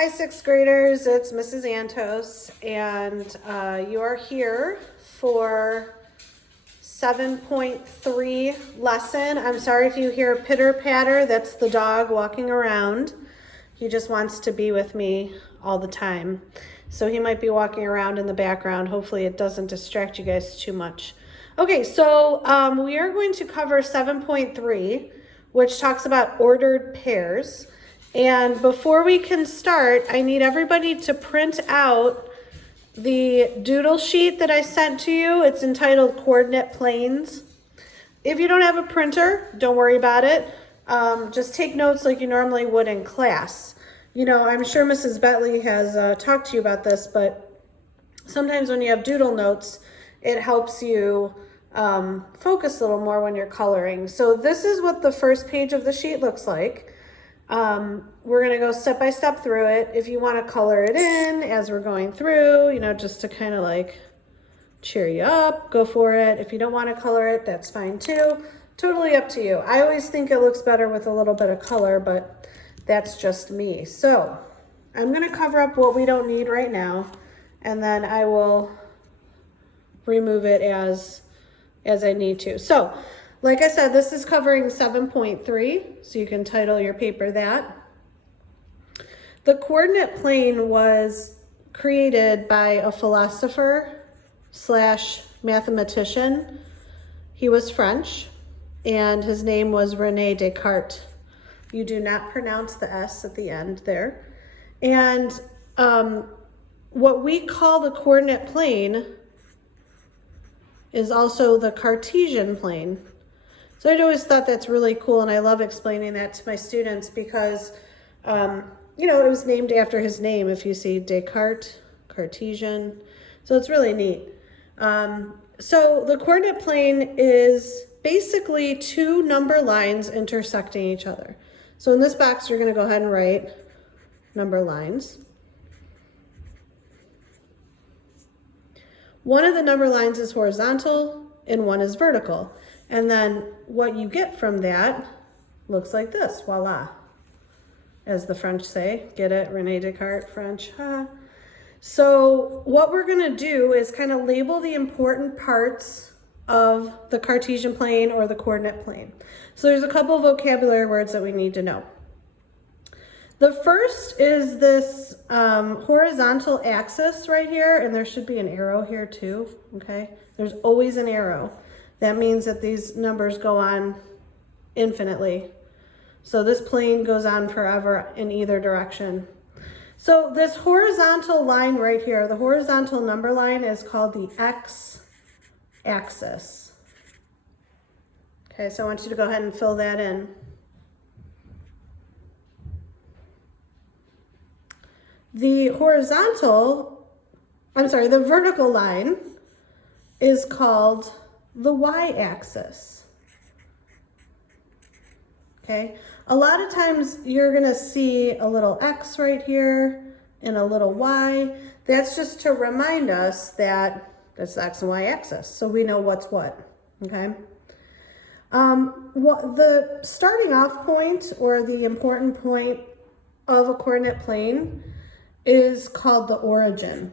Hi, sixth graders, it's Mrs. Antos, and you are here for 7.3 lesson. I'm sorry if you hear pitter patter, that's the dog walking around. He just wants to be with me all the time. So he might be walking around in the background. Hopefully it doesn't distract you guys too much. Okay, so we are going to cover 7.3, which talks about ordered pairs. And before we can start, I need everybody to print out the doodle sheet that I sent to you. It's entitled Coordinate Planes. If you don't have a printer, don't worry about it. Just take notes like you normally would in class. You know, I'm sure Mrs. Bentley has talked to you about this, but sometimes when you have doodle notes, it helps you focus a little more when you're coloring. So this is what the first page of the sheet looks like. We're going to go step by step through it. If you want to color it in as we're going through, you know, just to kind of like cheer you up, go for it. If you don't want to color it, that's fine too. Totally up to you. I always think it looks better with a little bit of color, but that's just me. So I'm going to cover up what we don't need right now, and then I will remove it as I need to. So like I said, this is covering 7.3, so you can title your paper that. The coordinate plane was created by a philosopher slash mathematician. He was French, and his name was René Descartes. You do not pronounce the S at the end there. And what we call the coordinate plane is also the Cartesian plane. So I'd always thought that's really cool, and I love explaining that to my students because, you know, it was named after his name. If you see Descartes, Cartesian, so it's really neat. So the coordinate plane is basically two number lines intersecting each other. So in this box, you're going to go ahead and write number lines. One of the number lines is horizontal and one is vertical. And then what you get from that looks like this, voila. As the French say, get it, René Descartes, French, huh? So what we're gonna do is kind of label the important parts of the Cartesian plane or the coordinate plane. So there's a couple of vocabulary words that we need to know. The first is this horizontal axis right here, and there should be an arrow here too, okay? There's always an arrow. That means that these numbers go on infinitely. So this plane goes on forever in either direction. So this horizontal line right here, the horizontal number line is called the x-axis. Okay, so I want you to go ahead and fill that in. The vertical line is called the y-axis. Okay, a lot of times you're gonna see a little x right here and a little y. That's just to remind us that that's the x and y axis, so we know what's what, okay? The starting off point or the important point of a coordinate plane is called the origin.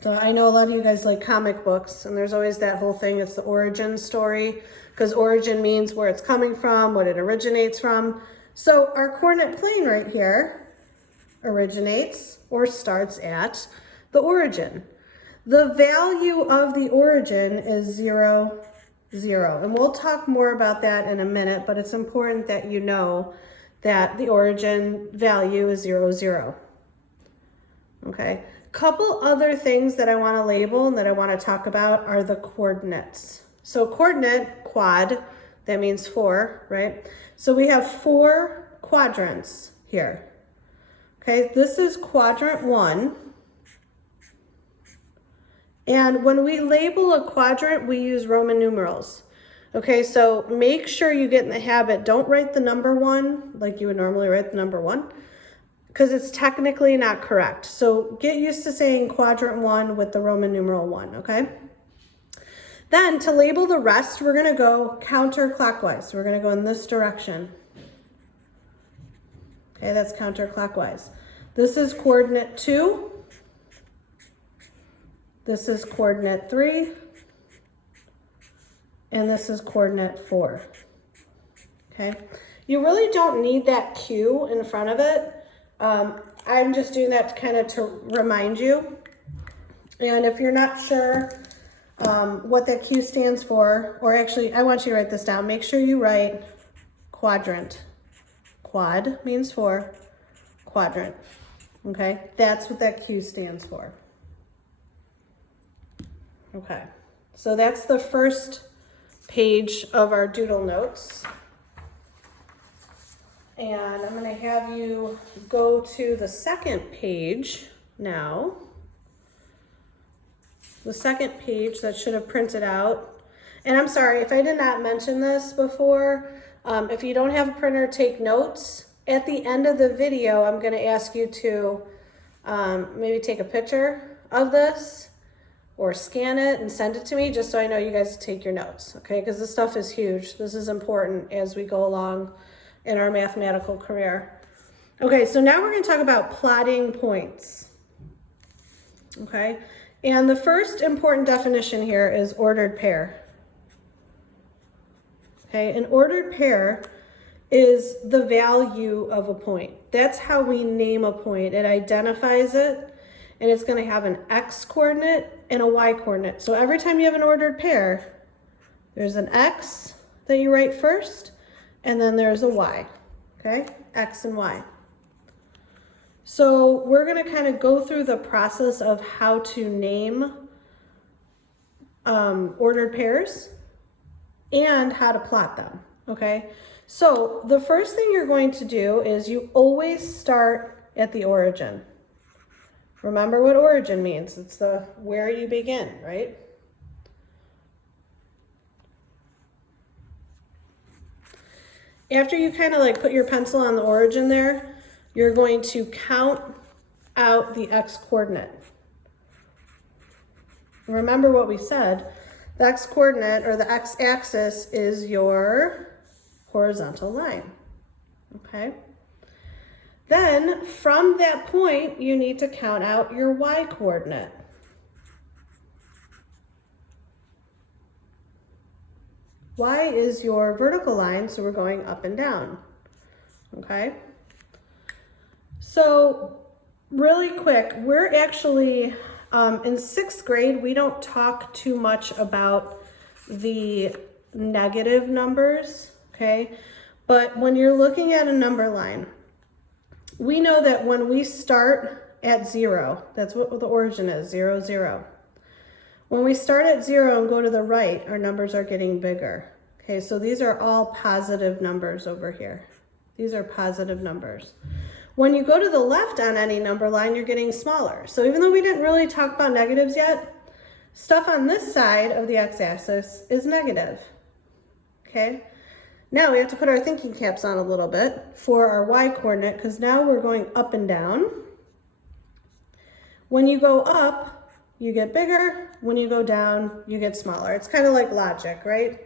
So I know a lot of you guys like comic books, and there's always that whole thing, it's the origin story, because origin means where it's coming from, what it originates from. So our coordinate plane right here originates or starts at the origin. The value of the origin is 0, 0. And we'll talk more about that in a minute, but it's important that you know that the origin value is 0, 0. Okay. Couple other things that I want to label and that I want to talk about are the coordinates. So coordinate, quad, that means 4, right? So we have 4 quadrants here. Okay, this is quadrant 1. And when we label a quadrant, we use Roman numerals. Okay, so make sure you get in the habit, don't write the number 1 like you would normally write the number 1. Because it's technically not correct. So get used to saying quadrant 1 with the Roman numeral 1, okay? Then to label the rest, we're gonna go counterclockwise. So we're gonna go in this direction. Okay, that's counterclockwise. This is coordinate 2. This is coordinate 3. And this is coordinate 4. Okay? You really don't need that Q in front of it. I'm just doing that kind of to remind you. And if you're not sure what that Q stands for, or actually, I want you to write this down. Make sure you write quadrant. Quad means 4, quadrant. Okay? That's what that Q stands for. Okay. So that's the first page of our doodle notes. And I'm going to have you go to the second page now. The second page that should have printed out. And I'm sorry if I did not mention this before. If you don't have a printer, take notes. At the end of the video, I'm going to ask you to maybe take a picture of this or scan it and send it to me just so I know you guys take your notes, okay? Because this stuff is huge. This is important as we go along in our mathematical career. Okay, so now we're going to talk about plotting points, okay? And the first important definition here is ordered pair. Okay, an ordered pair is the value of a point. That's how we name a point. It identifies it, and it's going to have an x coordinate and a y coordinate. So every time you have an ordered pair, there's an x that you write first, and then there's a y, okay? X and y. So we're going to kind of go through the process of how to name ordered pairs and how to plot them, okay? So the first thing you're going to do is you always start at the origin. Remember what origin means. It's the where you begin, right? After you kind of like put your pencil on the origin there, you're going to count out the x coordinate. Remember what we said, the x coordinate or the x axis is your horizontal line, okay? Then from that point, you need to count out your y coordinate. Y is your vertical line, so we're going up and down, okay? So really quick, we're actually, in 6th grade, we don't talk too much about the negative numbers, okay? But when you're looking at a number line, we know that when we start at 0, that's what the origin is, 0, 0. When we start at 0 and go to the right, our numbers are getting bigger. Okay, so these are all positive numbers over here. These are positive numbers. When you go to the left on any number line, you're getting smaller. So even though we didn't really talk about negatives yet, stuff on this side of the x-axis is negative. Okay, now we have to put our thinking caps on a little bit for our y-coordinate because now we're going up and down. When you go up, you get bigger. When you go down, you get smaller. It's kind of like logic, right?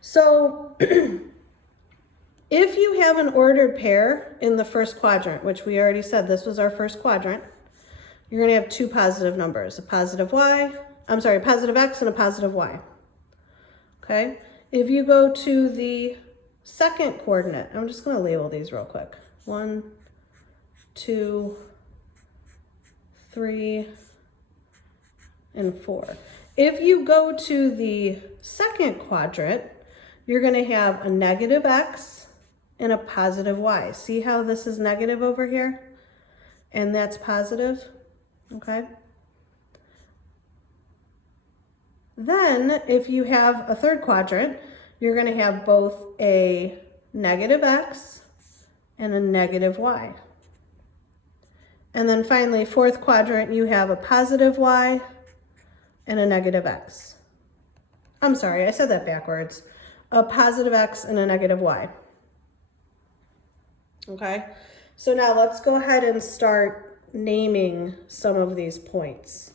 So if you have an ordered pair in the first quadrant, which we already said this was our first quadrant, you're going to have two positive numbers, a positive positive x and a positive y. Okay? If you go to the second coordinate, I'm just going to label these real quick. 1, 2, 3, and 4. If you go to the second quadrant, you're going to have a negative x and a positive y. See how this is negative over here? And that's positive, okay? Then, if you have a third quadrant, you're going to have both a negative x and a negative y. And then finally, fourth quadrant, you have a positive y and a negative x. I'm sorry, I said that backwards. A positive x and a negative y. Okay, so now let's go ahead and start naming some of these points.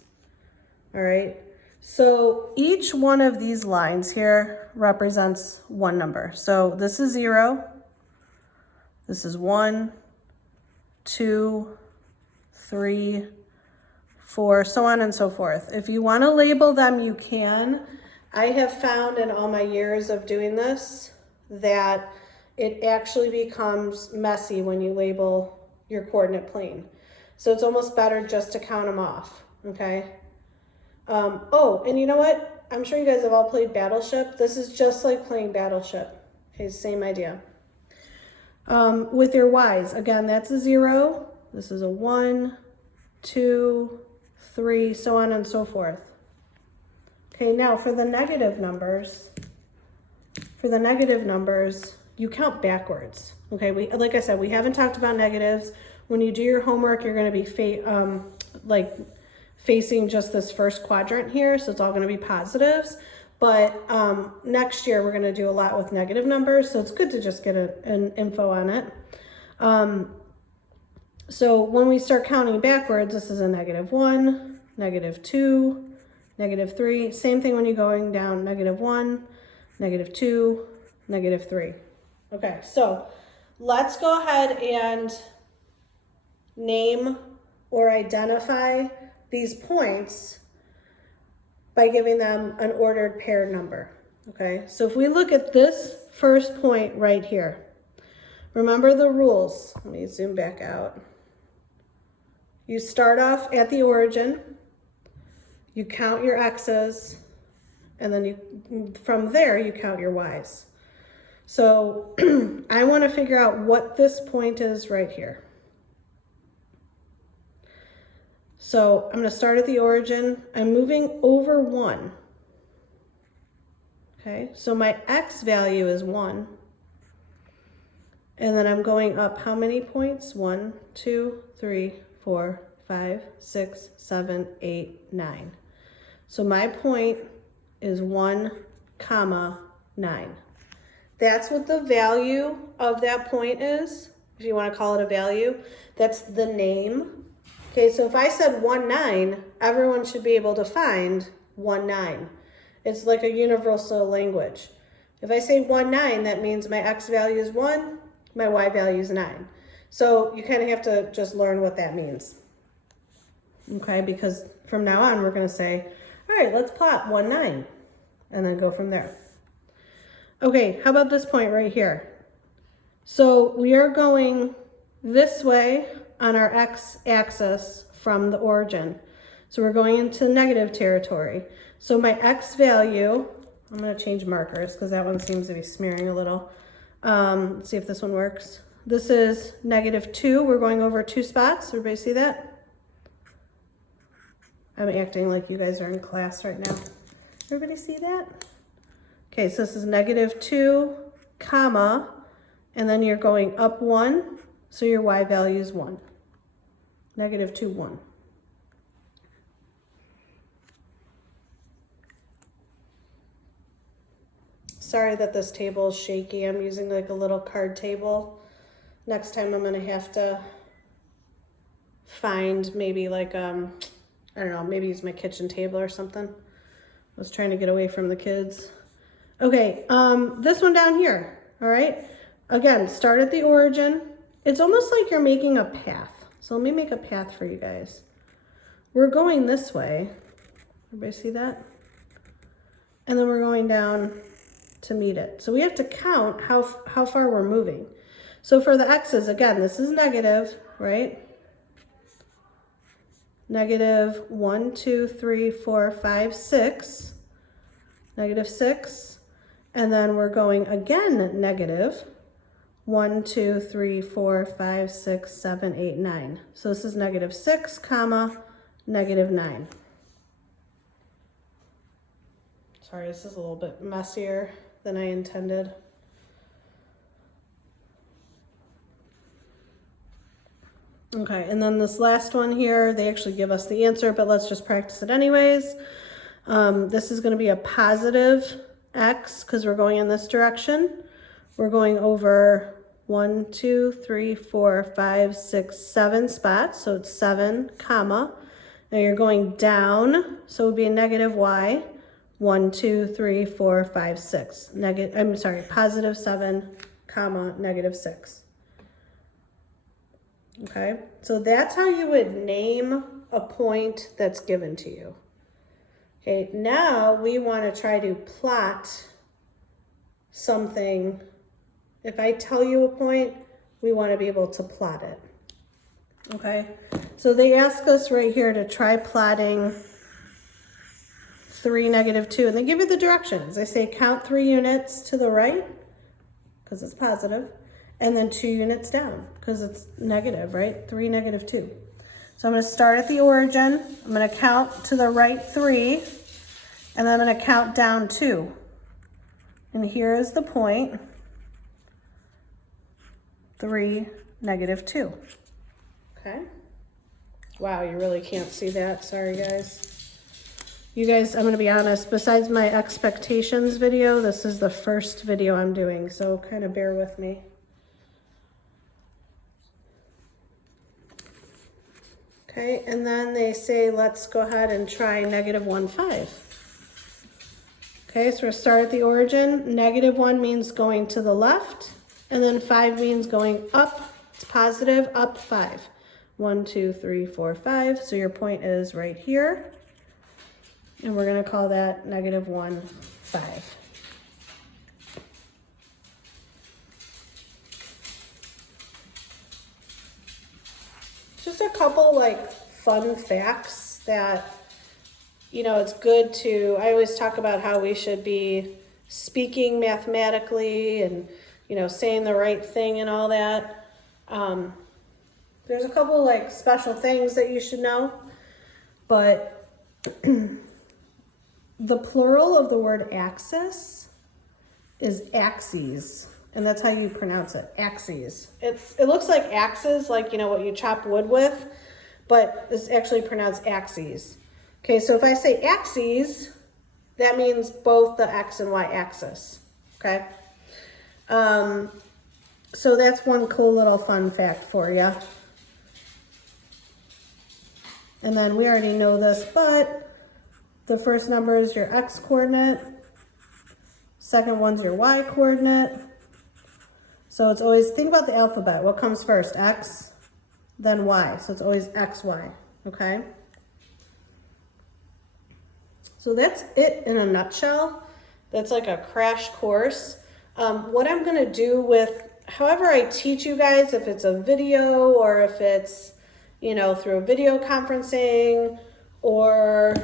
All right, so each one of these lines here represents one number. So this is 0, this is 1, 2, 3, 4, so on and so forth. If you want to label them, you can. I have found in all my years of doing this that it actually becomes messy when you label your coordinate plane. So it's almost better just to count them off, okay? Oh, and you know what? I'm sure you guys have all played Battleship. This is just like playing Battleship. Okay, same idea. With your Y's, again, that's a 0. This is a 1, 2, 3, so on and so forth. Okay, now for the negative numbers, you count backwards. Okay, like I said, we haven't talked about negatives. When you do your homework, you're going to be facing just this first quadrant here, so it's all going to be positives. But next year, we're going to do a lot with negative numbers, so it's good to just get an info on it. So when we start counting backwards, this is a -1, -2, -3. Same thing when you're going down, -1, -2, -3. Okay, so let's go ahead and name or identify these points by giving them an ordered paired number. Okay, so if we look at this first point right here, remember the rules. Let me zoom back out. You start off at the origin, you count your x's, and then from there you count your y's. So I want to figure out what this point is right here. So I'm going to start at the origin. I'm moving over 1. Okay, so my x value is 1. And then I'm going up how many points? 1, 2, 3, 4, 5, 6, 7, 8, 9. So my point is 1, 9. That's what the value of that point is, if you want to call it a value. That's the name. Okay, so if I said 1, 9, everyone should be able to find 1, 9. It's like a universal language. If I say 1, 9, that means my x value is 1, my y value is 9. So you kind of have to just learn what that means. Okay, because from now on we're going to say, all right, let's plot 1, 9, and then go from there. Okay, how about this point right here? So we are going this way on our x-axis from the origin. So we're going into negative territory. So my x value, I'm going to change markers because that one seems to be smearing a little. Let's see if this one works. This is -2. We're going over 2 spots. Everybody see that? I'm acting like you guys are in class right now. Everybody see that? Okay, so this is -2, comma, and then you're going up 1, so your y value is 1. -2, 1. Sorry that this table is shaky. I'm using like a little card table. Next time I'm gonna have to find maybe like, I don't know, maybe use my kitchen table or something. I was trying to get away from the kids. Okay, this one down here, all right? Again, start at the origin. It's almost like you're making a path. So let me make a path for you guys. We're going this way. Everybody see that? And then we're going down to meet it. So we have to count how far we're moving. So for the x's, again, this is negative, right? -1, 2, 3, 4, 5, 6. -6. And then we're going again negative. 1, 2, 3, 4, 5, 6, 7, 8, 9. So this is -6, comma, -9. Sorry, this is a little bit messier than I intended. Okay, and then this last one here, they actually give us the answer, but let's just practice it anyways. This is going to be a positive x because we're going in this direction. We're going over 1, 2, 3, 4, 5, 6, 7 spots. So it's 7, comma. Now you're going down, so it would be a negative y. 1, 2, 3, 4, 5, 6. +7, comma, -6. Okay, so that's how you would name a point that's given to you. Okay, now we want to try to plot something. If I tell you a point, we want to be able to plot it. Okay, so they ask us right here to try plotting 3, -2, and they give you the directions. They say count 3 units to the right, because it's positive, and then 2 units down, because it's negative, right? 3, -2. So I'm going to start at the origin. I'm going to count to the right 3, and then I'm going to count down 2. And here is the point, 3, -2. Okay. Wow, you really can't see that. Sorry, guys. You guys, I'm going to be honest, besides my expectations video, this is the first video I'm doing, so kind of bear with me. Okay, and then they say, let's go ahead and try -1, 5. Okay, so we'll start at the origin. -1 means going to the left, and then 5 means going up. It's positive, up 5. 1, 2, 3, 4, 5. So your point is right here. And we're going to call that -1, 5. Just a couple like fun facts that, you know, it's good to, I always talk about how we should be speaking mathematically and, you know, saying the right thing and all that. There's a couple like special things that you should know, but the plural of the word axis is axes, and that's how you pronounce it, axes. It looks like axes, like, you know, what you chop wood with, but it's actually pronounced axes. Okay, so if I say axes, that means both the x and y axis, okay? So that's one cool little fun fact for you. And then we already know this, but the first number is your x coordinate. Second one's your y coordinate. So it's always, think about the alphabet. What comes first? X, then y. So it's always x, y, okay? So that's it in a nutshell. That's like a crash course. What I'm gonna do with, however I teach you guys, if it's a video or if it's, you know, through a video conferencing, or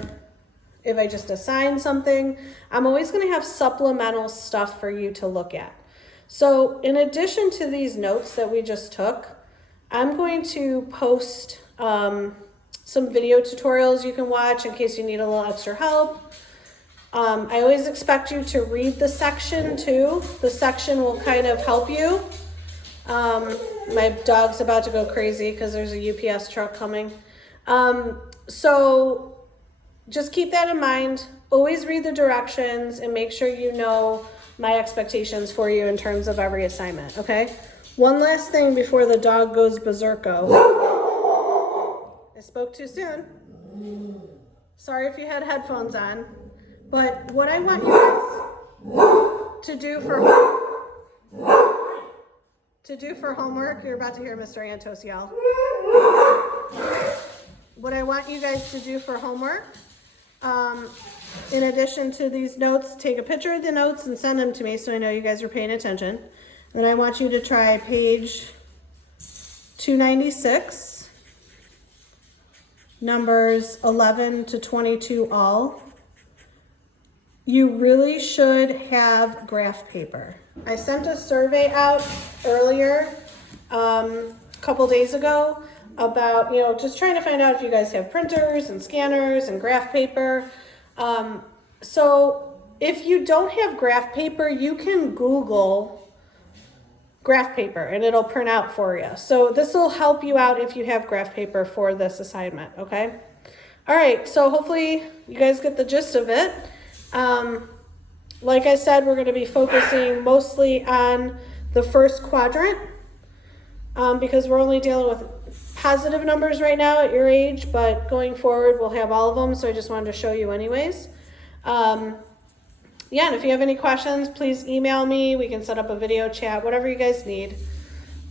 if I just assign something, I'm always going to have supplemental stuff for you to look at. So in addition to these notes that we just took, I'm going to post some video tutorials you can watch in case you need a little extra help. I always expect you to read the section too. The section will kind of help you. My dog's about to go crazy because there's a UPS truck coming. So just keep that in mind. Always read the directions and make sure you know my expectations for you in terms of every assignment, okay? One last thing before the dog goes berserko. I spoke too soon. Sorry if you had headphones on. But what I want you guys to do for homework, you're about to hear Mr. Antos yell. What I want you guys to do for homework, in addition to these notes, take a picture of the notes and send them to me so I know you guys are paying attention. Then I want you to try page 296, numbers 11 to 22 all. You really should have graph paper. I sent a survey out earlier, a couple days ago, about, you know, just trying to find out if you guys have printers and scanners and graph paper. So if you don't have graph paper, you can Google graph paper and it'll print out for you. So this will help you out if you have graph paper for this assignment, okay? All right, so hopefully you guys get the gist of it. Like I said, we're going to be focusing mostly on the first quadrant because we're only dealing with positive numbers right now at your age, but going forward we'll have all of them, so I just wanted to show you anyways. Yeah, and if you have any questions, please email me. We can set up a video chat, whatever you guys need.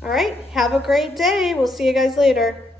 All right, have a great day. We'll see you guys later.